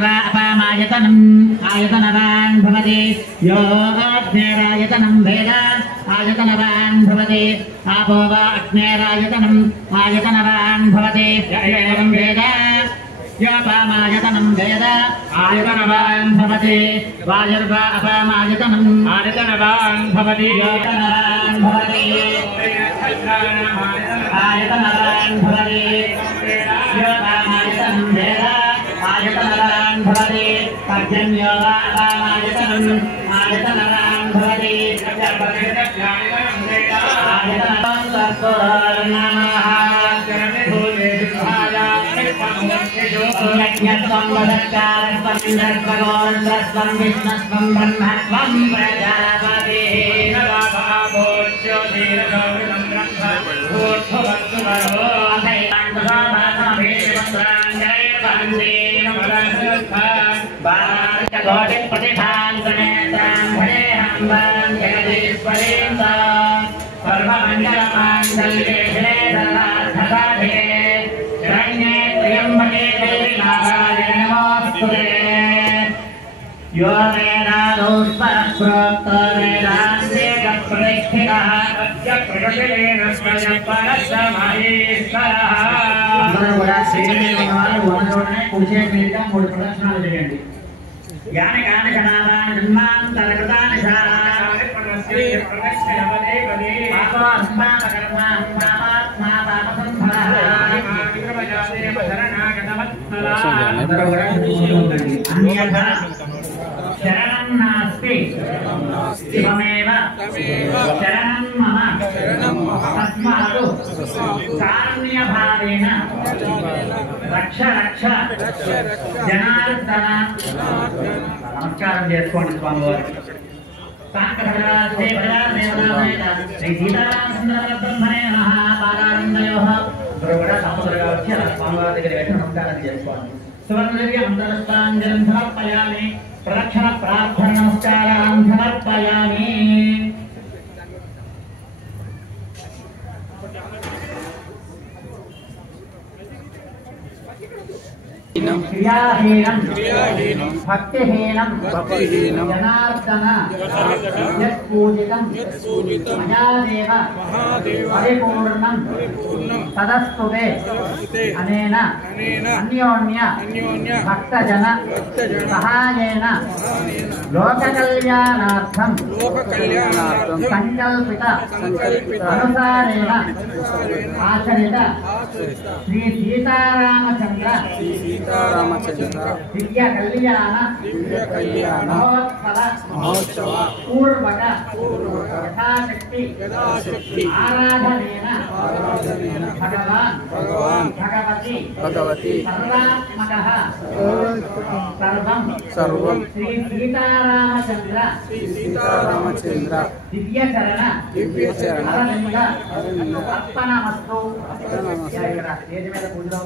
वायुर्वा अपामायतनम् आयतनवान् भवति यो अग्नेरायतनं वेद आयतनवान् भवति आपो वा अग्नेरायतनम् आयतनवान् भवति एवं वेद योपामायतनं वेद आयतनवान् भवति वायुर्वा अपामायतनम् आयतनवान् भवति योतनवान् भवति आयतनवान् भवति योपामायतनं वेद आयतनवान् भवति पर्जन्यो वा अपामायतनम् आयतनवान् भवति आयतनवान् सर्वोर्णमः यज्ञस्वं वदच्चारस्वं दर्पगोन्द्रस्वं विष्णुस्वं ब्रह्मस्वं प्रजापतिः नवाभावोच्यो धीरगौरवं ब्रह्मभूर्भुवस्तु वरो अथैवान्तभावमेवस्वाङ्गैर्वन्देन गणेत्रां जगदीश्वरीं सर्वमण्डलमाङ्गल्ये सर्वार्थसाधके शरण्ये त्र्यम्बके देवी नारायणे नमोऽस्तुते यो वेदादोष्परप्रोक्तो वेदान्ते प्रतिष्ठितः तस्य प्रगतिरेण स्वयं परस्य महेश्वरः అందరూ కూడా శ్రీకృష్ణ వారు వనరోనే కుడిచే మీదుగా 3 ప్రదక్షిణాలు చేయండి యాని కాని కణాదాని జన్మాంతరకృతాని శారాని ప్రదక్షిణే ప్రదక్షిణవదే వదే పాపస్మాన కర్మాం పాపాత్మా పాపసంభరః విక్రమజాతే శరణాగతవత్సలా అందరూ కూడా కుడిచే ఉండండి అన్యథా శరణం నాస్తి శివమేవ శరణం మమ తస్మాతు కారుణ్యభావేన రక్ష రక్ష జనార్దన నమస్కారం చేసుకోండి స్వామివారికి శ్రీ సీతారామచంద్రబ్రహ్మణే మహాపాదానందయోః అందరూ కూడా సముద్రంగా వచ్చి అలా స్వామివారి దగ్గర పెట్టి నమస్కారం చేసుకోండి సువర్ణదేవి మంత్రపుష్పాంజలిం సమర్పయామి ప్రదక్షిణ ప్రార్థన నమస్కారం సమర్పయామి क्रियाहीनं भक्तिहीनं जनार्दन यत्पूजितं मया देव परिपूर्णं तदस्तुते अनेन अन्योन्य भक्तजन सहायेन लोककल्याणार्थं संकल्पित अनुसारेण आचरित श्री सीतारामचंद्र दिव्य कल्याण महोत्सव पूर्वक यथाशक्ति आराधनेन भगवान् भगवती सर्वात्मकः सर्वं श्री सीतारामचंद्र दिव्य चरण अरविंद अर्पणमस्तु पूजा